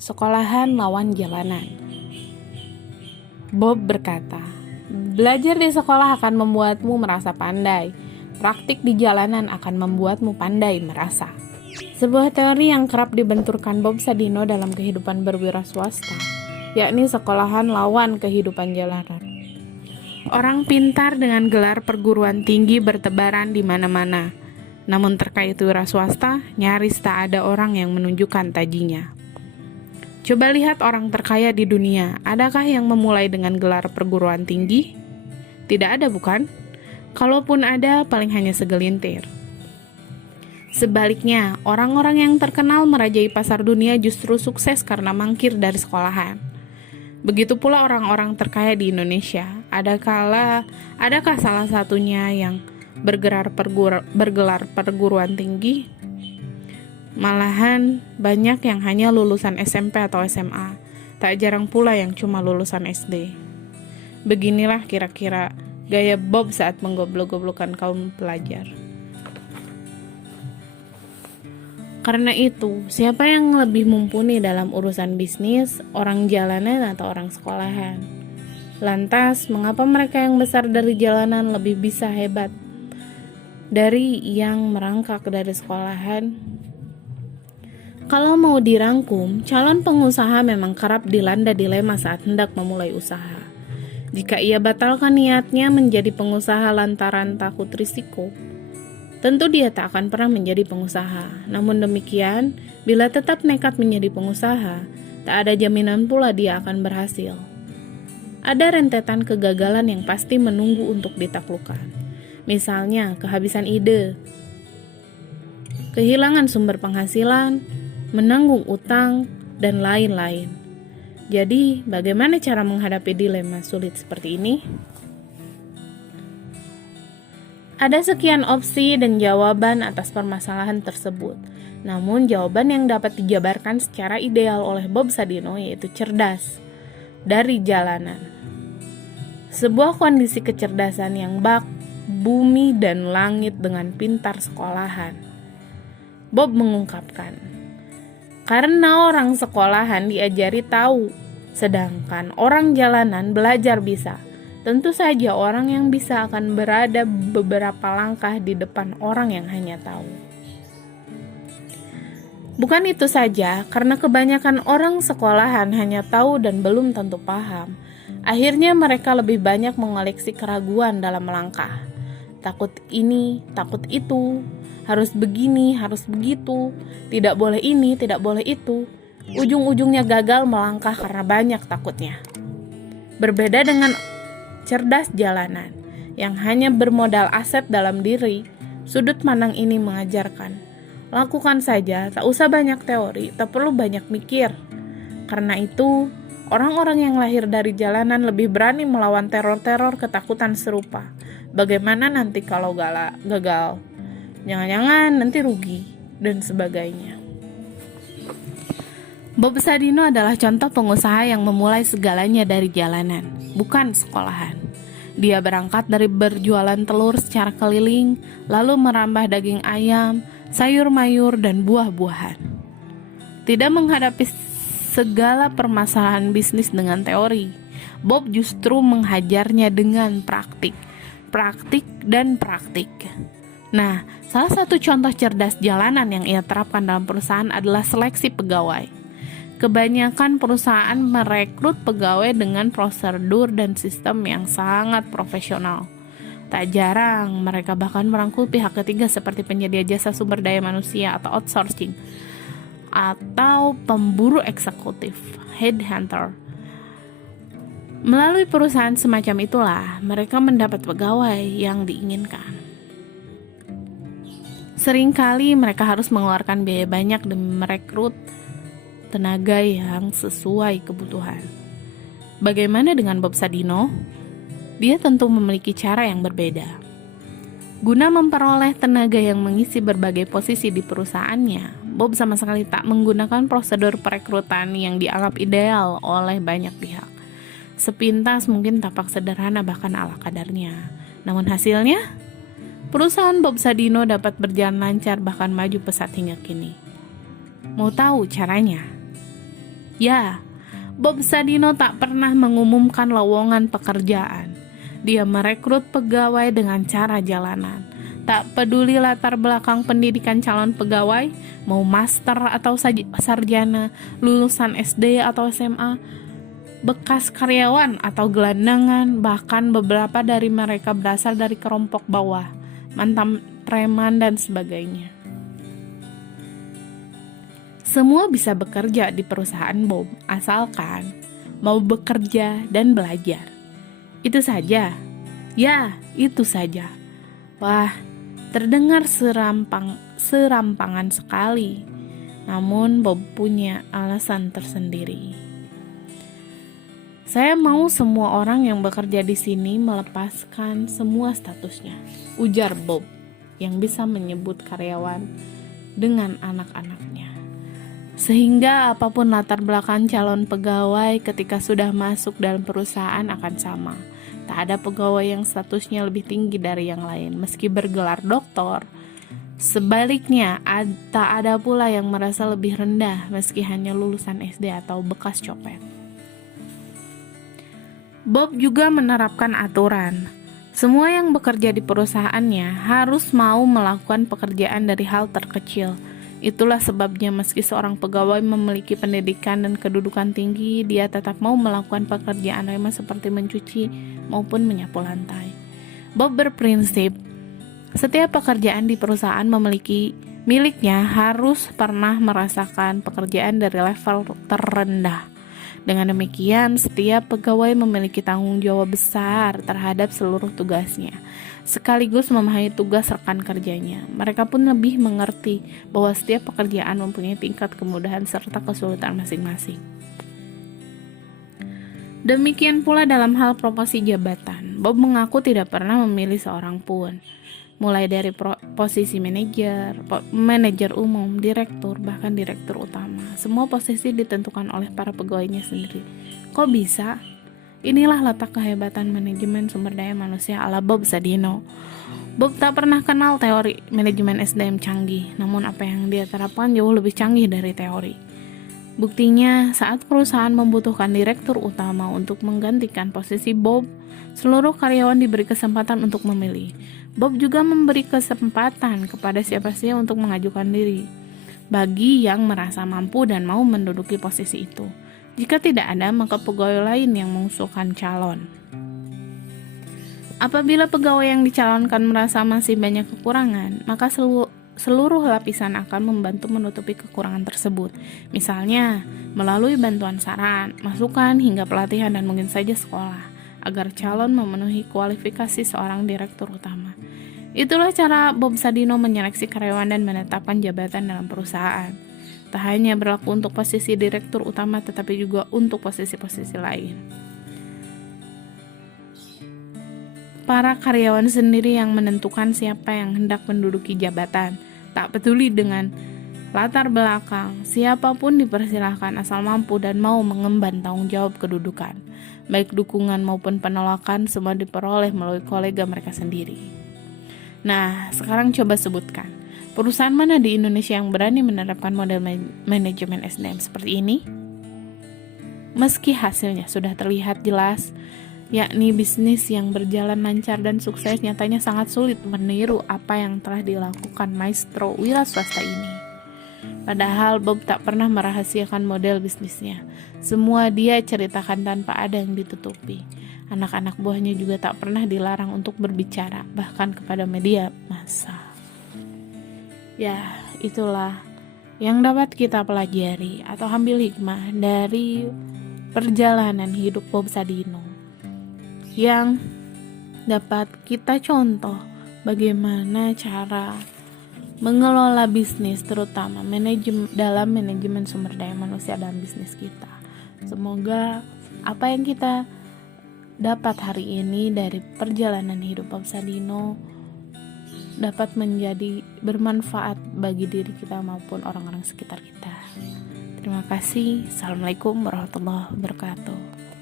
sekolahan lawan jalanan. Bob berkata, belajar di sekolah akan membuatmu merasa pandai. Praktik di jalanan akan membuatmu pandai merasa. Sebuah teori yang kerap dibenturkan Bob Sadino dalam kehidupan berwira swasta, yakni sekolahan lawan kehidupan jalanan. Orang pintar dengan gelar perguruan tinggi bertebaran di mana-mana. Namun terkait wira swasta, nyaris tak ada orang yang menunjukkan tajinya. Coba lihat orang terkaya di dunia, adakah yang memulai dengan gelar perguruan tinggi? Tidak ada, bukan? Kalaupun ada, paling hanya segelintir. Sebaliknya, orang-orang yang terkenal merajai pasar dunia justru sukses karena mangkir dari sekolahan. Begitu pula orang-orang terkaya di Indonesia. Adakah salah satunya yang bergelar perguruan tinggi? Malahan banyak yang hanya lulusan SMP atau SMA. Tak jarang pula yang cuma lulusan SD. Beginilah kira-kira gaya Bob saat menggoblok-goblokkan kaum pelajar. Karena itu, siapa yang lebih mumpuni dalam urusan bisnis, orang jalanan atau orang sekolahan? Lantas, mengapa mereka yang besar dari jalanan lebih bisa hebat dari yang merangkak dari sekolahan? Kalau mau dirangkum, calon pengusaha memang kerap dilanda dilema saat hendak memulai usaha. Jika ia batalkan niatnya menjadi pengusaha lantaran takut risiko, tentu dia tak akan pernah menjadi pengusaha. Namun demikian, bila tetap nekat menjadi pengusaha, tak ada jaminan pula dia akan berhasil. Ada rentetan kegagalan yang pasti menunggu untuk ditaklukkan. Misalnya, kehabisan ide, kehilangan sumber penghasilan, menanggung utang, dan lain-lain. Jadi, bagaimana cara menghadapi dilema sulit seperti ini? Ada sekian opsi dan jawaban atas permasalahan tersebut. Namun, jawaban yang dapat dijabarkan secara ideal oleh Bob Sadino yaitu cerdas dari jalanan. Sebuah kondisi kecerdasan yang bak bumi dan langit dengan pintar sekolahan. Bob mengungkapkan, karena orang sekolahan diajari tahu, sedangkan orang jalanan belajar bisa. Tentu saja orang yang bisa akan berada beberapa langkah di depan orang yang hanya tahu. Bukan itu saja, karena kebanyakan orang sekolahan hanya tahu dan belum tentu paham. Akhirnya mereka lebih banyak mengoleksi keraguan dalam melangkah. Takut ini, takut itu, harus begini, harus begitu, tidak boleh ini, tidak boleh itu. Ujung-ujungnya gagal melangkah karena banyak takutnya. Berbeda dengan cerdas jalanan yang hanya bermodal aset dalam diri, sudut pandang ini mengajarkan, lakukan saja, tak usah banyak teori, tak perlu banyak mikir. Karena itu, orang-orang yang lahir dari jalanan lebih berani melawan teror-teror ketakutan serupa. Bagaimana nanti kalau gagal? Jangan-jangan nanti rugi, dan sebagainya. Bob Sadino adalah contoh pengusaha yang memulai segalanya dari jalanan, bukan sekolahan. Dia berangkat dari berjualan telur secara keliling, lalu merambah daging ayam, sayur mayur, dan buah-buahan. Tidak menghadapi segala permasalahan bisnis dengan teori, Bob justru menghajarnya dengan praktik, dan praktik. Nah, salah satu contoh cerdas jalanan yang ia terapkan dalam perusahaan adalah seleksi pegawai. Kebanyakan perusahaan merekrut pegawai dengan prosedur dan sistem yang sangat profesional. Tak jarang mereka bahkan merangkul pihak ketiga seperti penyedia jasa sumber daya manusia atau outsourcing, atau pemburu eksekutif, headhunter. Melalui perusahaan semacam itulah mereka mendapat pegawai yang diinginkan. Seringkali mereka harus mengeluarkan biaya banyak demi merekrut tenaga yang sesuai kebutuhan. Bagaimana dengan Bob Sadino? Dia tentu memiliki cara yang berbeda. Guna memperoleh tenaga yang mengisi berbagai posisi di perusahaannya, Bob sama sekali tak menggunakan prosedur perekrutan yang dianggap ideal oleh banyak pihak. Sepintas mungkin tampak sederhana bahkan ala kadarnya. Namun hasilnya, perusahaan Bob Sadino dapat berjalan lancar bahkan maju pesat hingga kini. Mau tahu caranya? Ya, Bob Sadino tak pernah mengumumkan lowongan pekerjaan. Dia merekrut pegawai dengan cara jalanan. Tak peduli latar belakang pendidikan calon pegawai, mau master atau sarjana, lulusan SD atau SMA, bekas karyawan atau gelandangan, bahkan beberapa dari mereka berasal dari kelompok bawah, mantan preman dan sebagainya. Semua bisa bekerja di perusahaan Bob, asalkan mau bekerja dan belajar. Itu saja. Ya, itu saja. Wah, terdengar serampangan sekali. Namun Bob punya alasan tersendiri. Saya mau semua orang yang bekerja di sini melepaskan semua statusnya, ujar Bob, yang bisa menyebut karyawan dengan anak-anaknya. Sehingga apapun latar belakang calon pegawai ketika sudah masuk dalam perusahaan akan sama. Tak ada pegawai yang statusnya lebih tinggi dari yang lain, meski bergelar doktor. Sebaliknya, tak ada pula yang merasa lebih rendah, meski hanya lulusan SD atau bekas copet. Bob juga menerapkan aturan. Semua yang bekerja di perusahaannya harus mau melakukan pekerjaan dari hal terkecil. Itulah sebabnya meski seorang pegawai memiliki pendidikan dan kedudukan tinggi, dia tetap mau melakukan pekerjaan remeh seperti mencuci maupun menyapu lantai. Bob berprinsip, setiap pekerjaan di perusahaan miliknya harus pernah merasakan pekerjaan dari level terendah. Dengan demikian, setiap pegawai memiliki tanggung jawab besar terhadap seluruh tugasnya, sekaligus memahami tugas rekan kerjanya. Mereka pun lebih mengerti bahwa setiap pekerjaan mempunyai tingkat kemudahan serta kesulitan masing-masing. Demikian pula dalam hal promosi jabatan. Bob mengaku tidak pernah memilih seorang pun. Mulai dari posisi manajer umum, direktur, bahkan direktur utama. Semua posisi ditentukan oleh para pegawainya sendiri. Kok bisa? Inilah letak kehebatan manajemen sumber daya manusia ala Bob Sadino. Bob tak pernah kenal teori manajemen SDM canggih, namun apa yang dia terapkan jauh lebih canggih dari teori. Buktinya, saat perusahaan membutuhkan direktur utama untuk menggantikan posisi Bob, seluruh karyawan diberi kesempatan untuk memilih. Bob juga memberi kesempatan kepada siapa saja untuk mengajukan diri, bagi yang merasa mampu dan mau menduduki posisi itu. Jika tidak ada, maka pegawai lain yang mengusulkan calon. Apabila pegawai yang dicalonkan merasa masih banyak kekurangan, maka seluruh lapisan akan membantu menutupi kekurangan tersebut. Misalnya, melalui bantuan saran, masukan, hingga pelatihan dan mungkin saja sekolah, agar calon memenuhi kualifikasi seorang direktur utama. Itulah cara Bob Sadino menyeleksi karyawan dan menetapkan jabatan dalam perusahaan. Tak hanya berlaku untuk posisi direktur utama, tetapi juga untuk posisi-posisi lain. Para karyawan sendiri yang menentukan siapa yang hendak menduduki jabatan. Tak peduli dengan latar belakang, siapapun dipersilahkan asal mampu dan mau mengemban tanggung jawab kedudukan. Baik dukungan maupun penolakan semua diperoleh melalui kolega mereka sendiri. Nah, sekarang coba sebutkan, perusahaan mana di Indonesia yang berani menerapkan model manajemen SDM seperti ini? Meski hasilnya sudah terlihat jelas, yakni bisnis yang berjalan lancar dan sukses, nyatanya sangat sulit meniru apa yang telah dilakukan maestro wira swasta ini. Padahal Bob tak pernah merahasiakan model bisnisnya. Semua dia ceritakan tanpa ada yang ditutupi. Anak-anak buahnya juga tak pernah dilarang untuk berbicara, bahkan kepada media massa. Ya, itulah yang dapat kita pelajari atau ambil hikmah dari perjalanan hidup Bob Sadino, yang dapat kita contoh bagaimana cara mengelola bisnis, terutama dalam manajemen sumber daya manusia dalam bisnis kita. Semoga apa yang kita dapat hari ini dari perjalanan hidup Bob Sadino dapat menjadi bermanfaat bagi diri kita maupun orang-orang sekitar kita. Terima kasih. Assalamualaikum warahmatullahi wabarakatuh.